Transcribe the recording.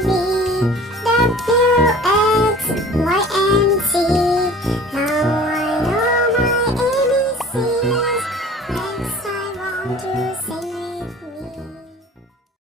V, W, X, Y, and Z. Now I know my ABCs. Next I want to say